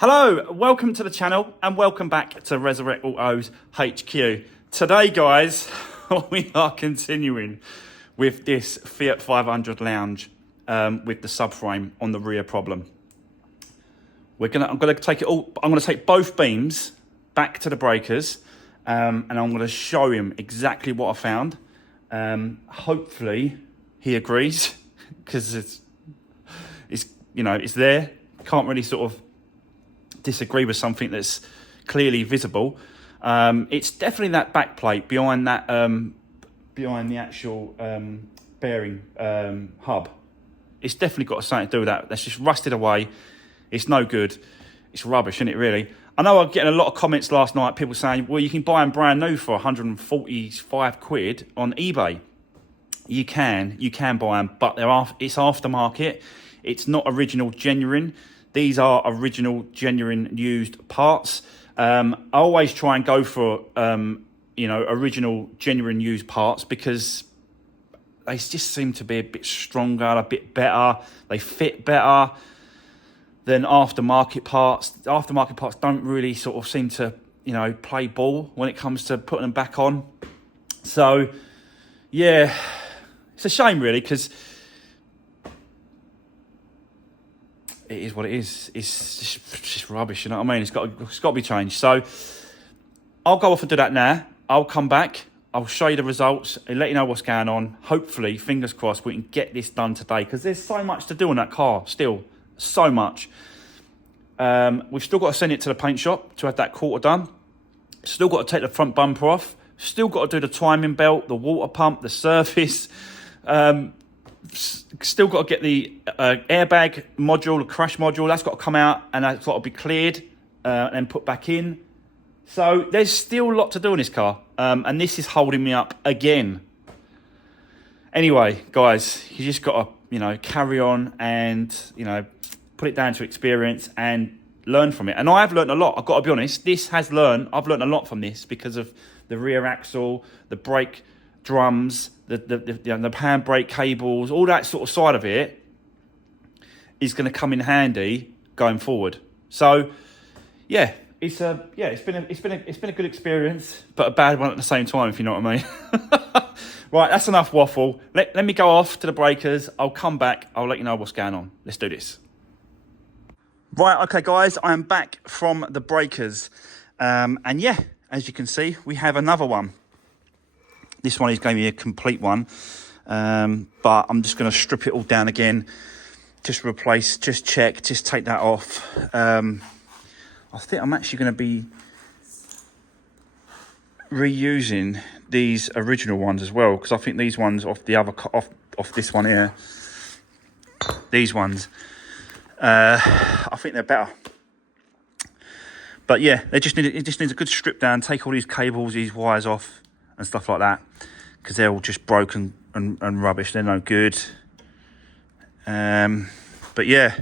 Hello, welcome to the channel and welcome back to Resurwreck Autos HQ. Today, guys, we are continuing with this Fiat 500 Lounge with the subframe on the rear problem. I'm gonna take both beams back to the breakers and I'm gonna show him exactly what I found. Hopefully he agrees because it's there. Can't really sort of disagree with something that's clearly visible. It's definitely that back plate behind that behind the actual bearing hub. It's definitely got something to do with that. That's just rusted away. It's no good. It's rubbish, isn't it, really? I know I'm getting a lot of comments last night, people saying, well, you can buy them brand new for 145 quid on eBay. You can buy them, but it's aftermarket. It's not original, genuine. These are original, genuine, used parts. I always try and go for, original, genuine, used parts because they just seem to be a bit stronger, a bit better. They fit better than aftermarket parts. Aftermarket parts don't really sort of seem to, play ball when it comes to putting them back on. So, yeah, it's a shame really because it is what it is. It's just rubbish, you know what I mean? It's got to be changed. So I'll go off and do that now. I'll come back. I'll show you the results and let you know what's going on. Hopefully, fingers crossed, we can get this done today because there's so much to do on that car still. So much. We've still got to send it to the paint shop to have that quarter done. Still got to take the front bumper off. Still got to do the timing belt, the water pump, the surface. Still got to get the airbag module, the crash module. That's got to come out and that's got to be cleared and then put back in. So there's still a lot to do in this car. And this is holding me up again. Anyway, guys, you just got to, carry on and, put it down to experience and learn from it. And I have learned a lot. I've got to be honest. I've learned a lot from this because of the rear axle, the brake drums, the handbrake cables, all that sort of side of it is going to come in handy going forward. So, yeah, it's been a good experience, but a bad one at the same time, if you know what I mean. Right, that's enough waffle. Let me go off to the breakers. I'll come back. I'll let you know what's going on. Let's do this. Right, okay, guys, I am back from the breakers. And yeah, as you can see, we have another one. This one is going to be a complete one. But I'm just going to strip it all down again. Just replace, just check, just take that off. I think I'm actually going to be reusing these original ones as well. Because I think these ones off this one here. These ones. I think they're better. But yeah, it just needs a good strip down. Take all these cables, these wires off and stuff like that, because they're all just broken and rubbish. They're no good. But yeah,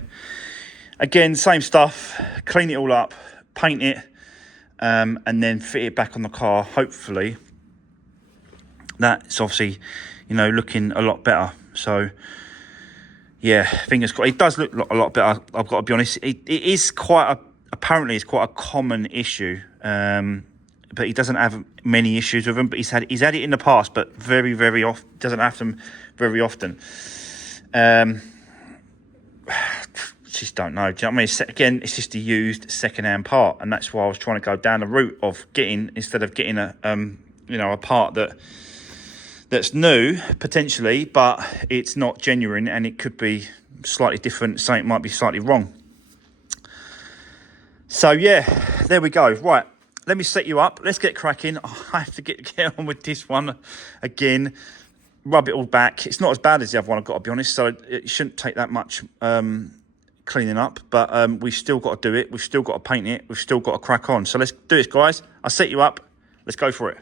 again, same stuff. Clean it all up, paint it, and then fit it back on the car. Hopefully, that's obviously, looking a lot better. So yeah, fingers crossed. It does look a lot better. I've got to be honest. It is apparently it's quite a common issue. But he doesn't have many issues with them. But he's had it in the past, but very, very often doesn't have them very often. Just don't know. Do you know what I mean? Again, it's just a used second-hand part, and that's why I was trying to go down the route of instead of getting a part that's new potentially, but it's not genuine and it could be slightly different. Something might be slightly wrong. So yeah, there we go. Right. Let me set you up. Let's get cracking. I have to get on with this one again. Rub it all back. It's not as bad as the other one, I've got to be honest. So it shouldn't take that much cleaning up. But we've still got to do it. We've still got to paint it. We've still got to crack on. So let's do this, guys. I'll set you up. Let's go for it.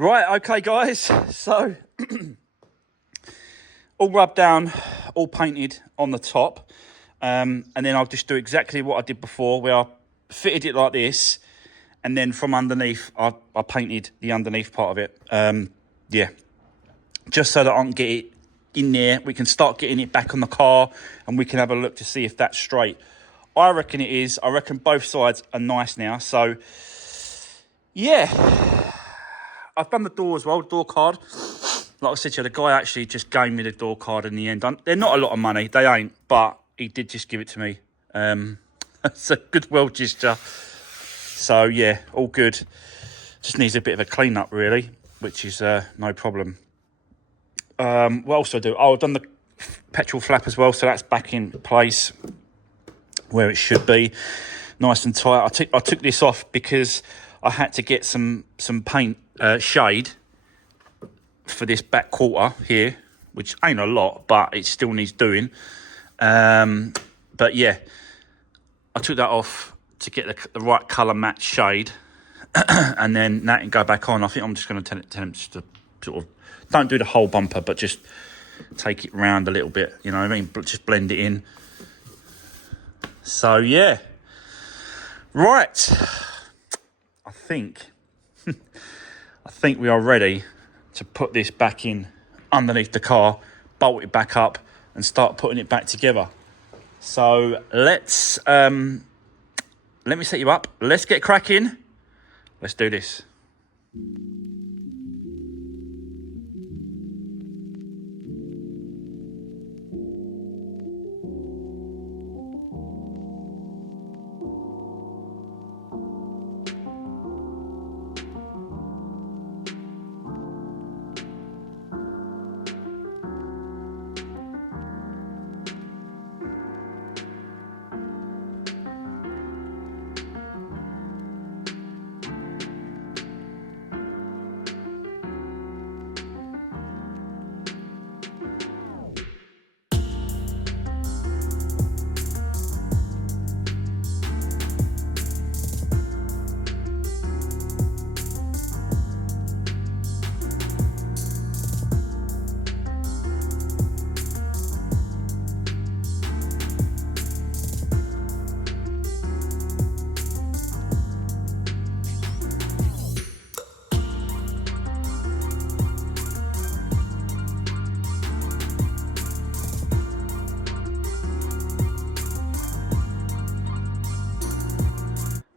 Right, okay guys, so all rubbed down, all painted on the top, and then I'll just do exactly what I did before, where I fitted it like this, and then from underneath I painted the underneath part of it. Yeah, just so that I can get it in there, we can start getting it back on the car, and we can have a look to see if that's straight. I reckon it is. I reckon both sides are nice now. So yeah, I've done the door as well, door card. Like I said to you, the guy actually just gave me the door card in the end. They're not a lot of money, they ain't, but he did just give it to me. It's a goodwill gesture. So yeah, all good. Just needs a bit of a clean up really, which is no problem. What else do I do? Oh, I've done the petrol flap as well, so that's back in place where it should be, nice and tight. I took this off because I had to get some paint shade for this back quarter here, which ain't a lot, but it still needs doing. But yeah, I took that off to get the right colour match shade, and then that can go back on. I think I'm just going to tell him just to sort of, don't do the whole bumper, but just take it round a little bit, you know what I mean? Just blend it in. So yeah, right. I think we are ready to put this back in underneath the car, bolt it back up, and start putting it back together. So let's let me set you up. Let's get cracking. Let's do this.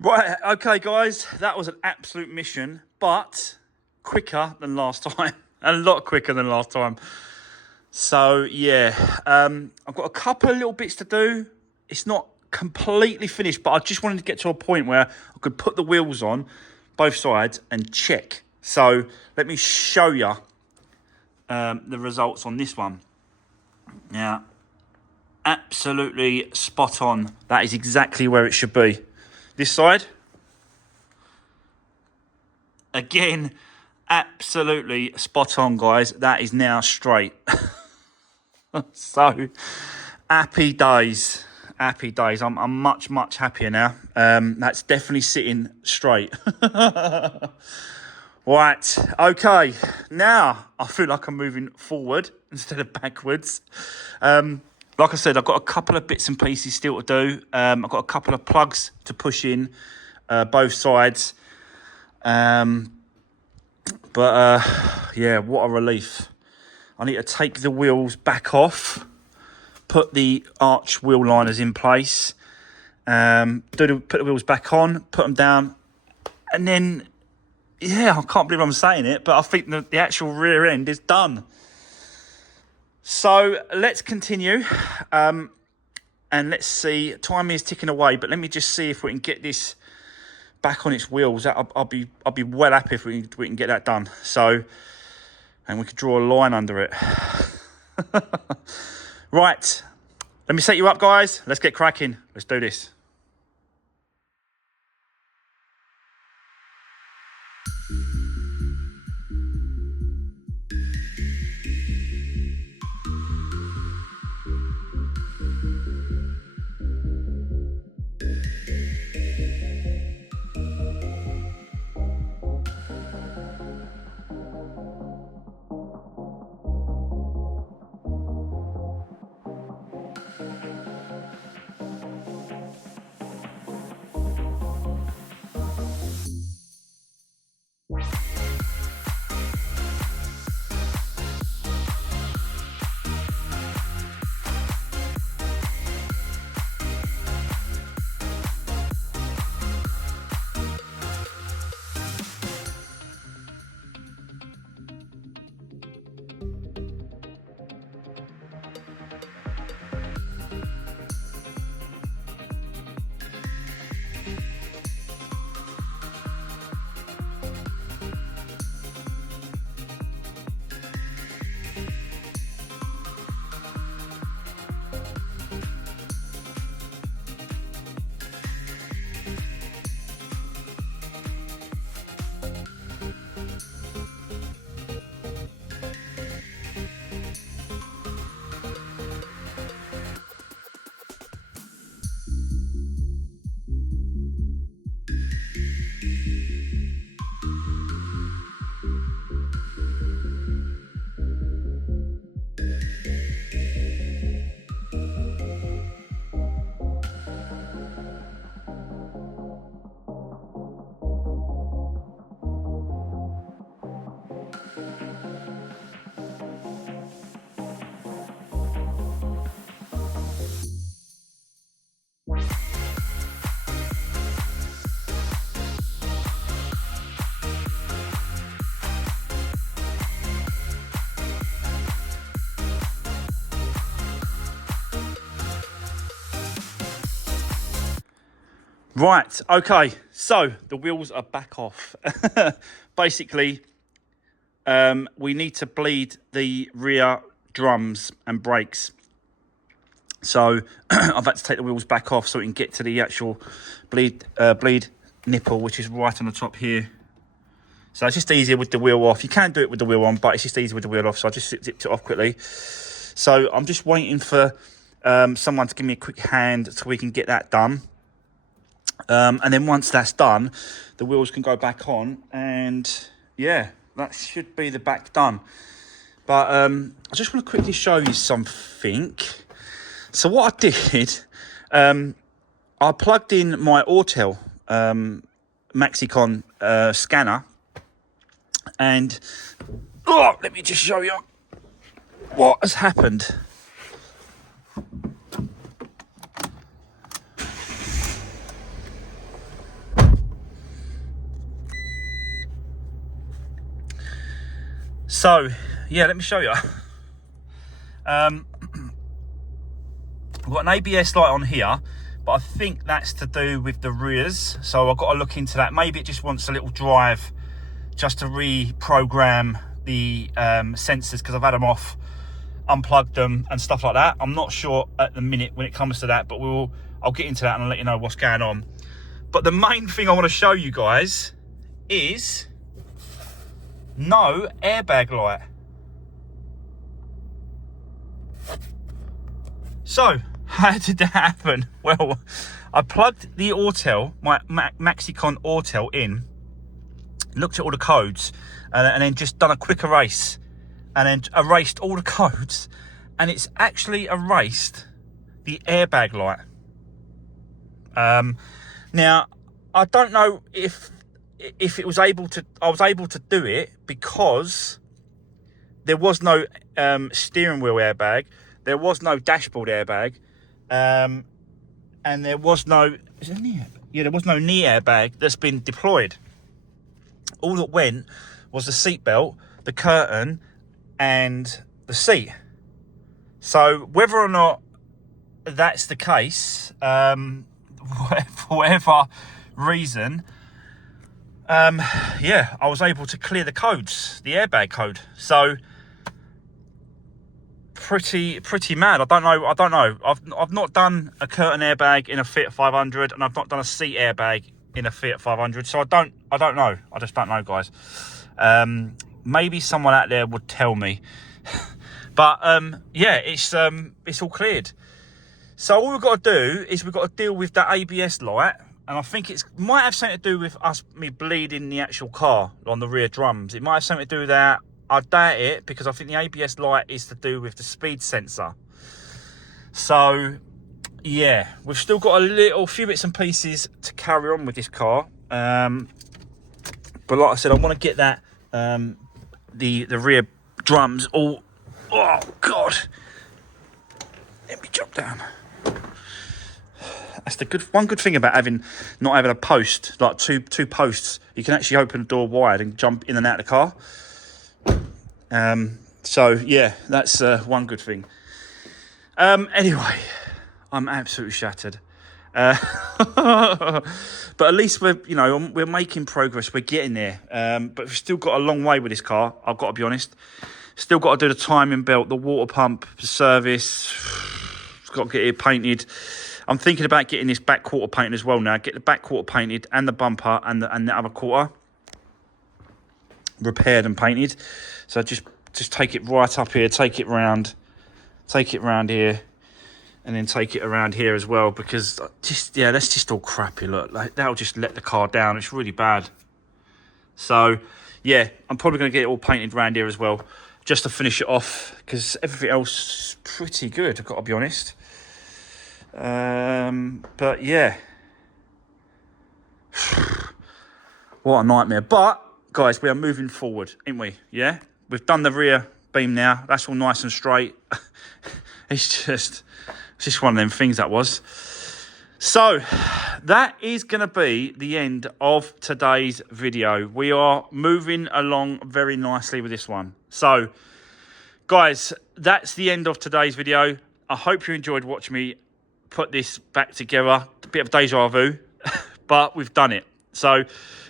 Right, okay guys, that was an absolute mission, but quicker than last time. A lot quicker than last time. So yeah, I've got a couple of little bits to do. It's not completely finished, but I just wanted to get to a point where I could put the wheels on both sides and check. So let me show you the results on this one. Now, absolutely spot on. That is exactly where it should be. This side, again, absolutely spot on, guys. That is now straight. So, happy days. Happy days. I'm much happier now. That's definitely sitting straight. Right, okay. Now, I feel like I'm moving forward instead of backwards. Like I said, I've got a couple of bits and pieces still to do. I've got a couple of plugs to push in both sides. But yeah, what a relief. I need to take the wheels back off, put the arch wheel liners in place, put the wheels back on, put them down, and then, yeah, I can't believe I'm saying it, but I think the actual rear end is done. So let's continue, and let's see. Time is ticking away, but let me just see if we can get this back on its wheels. I'll be well happy if we can get that done. So, and we could draw a line under it. Right, let me set you up, guys. Let's get cracking. Let's do this. Right, okay, so the wheels are back off. Basically, we need to bleed the rear drums and brakes. So I've had to take the wheels back off so we can get to the actual bleed nipple, which is right on the top here. So it's just easier with the wheel off. You can do it with the wheel on, but it's just easier with the wheel off. So I just zipped it off quickly. So I'm just waiting for someone to give me a quick hand so we can get that done. And then once that's done, the wheels can go back on, and yeah, that should be the back done. But I just want to quickly show you something. So what I did, I plugged in my Autel Maxicon scanner, and let me just show you what has happened. So, yeah, let me show you. I've got an ABS light on here, but I think that's to do with the rears. So I've got to look into that. Maybe it just wants a little drive just to reprogram the sensors, because I've had them off, unplugged them and stuff like that. I'm not sure at the minute when it comes to that, but I'll get into that and I'll let you know what's going on. But the main thing I want to show you guys is no airbag light. So, how did that happen? Well, I plugged the Autel, my Maxicon Autel in, looked at all the codes, and then just done a quick erase, and then erased all the codes, and it's actually erased the airbag light. Now, I don't know if it was able to, I was able to do it because there was no steering wheel airbag, there was no dashboard airbag, and there was no, is it knee? Yeah, there was no knee airbag that's been deployed. All that went was the seat belt, the curtain, and the seat. So whether or not that's the case, for whatever reason, yeah, I was able to clear the codes, the airbag code. So pretty mad. I don't know. I've not done a curtain airbag in a Fiat 500, and I've not done a seat airbag in a Fiat 500. So I don't know. I just don't know, guys. Maybe someone out there would tell me. But yeah, it's all cleared. So all we've got to do is we've got to deal with that ABS light, and I think it might have something to do with me bleeding the actual car on the rear drums. It might have something to do with that. I doubt it, because I think the ABS light is to do with the speed sensor. So yeah, we've still got a few bits and pieces to carry on with this car. But like I said, I want to get that the rear drums all. Oh God! Let me drop down. That's the one good thing about not having a post, like two posts. You can actually open the door wide and jump in and out of the car. So yeah, that's one good thing. Anyway, I'm absolutely shattered. But at least we're making progress. We're getting there. But we've still got a long way with this car. I've got to be honest. Still got to do the timing belt, the water pump, the service. Got to get it painted. I'm thinking about getting this back quarter painted as well now. Get the back quarter painted and the bumper and the other quarter repaired and painted. So just take it right up here, take it round here, and then take it around here as well, because that's just all crappy. Look, like that'll just let the car down. It's really bad. So yeah, I'm probably going to get it all painted around here as well, just to finish it off, because everything else is pretty good, I've got to be honest. But yeah, what a nightmare. But guys, we are moving forward, ain't we? Yeah, we've done the rear beam now. That's all nice and straight. It's just one of them things, that was. So that is going to be the end of today's video. We are moving along very nicely with this one. So guys, that's the end of today's video. I hope you enjoyed watching me put this back together. A bit of deja vu, but we've done it. So,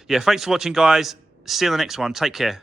yeah, thanks for watching, guys. See you on the next one. Take care.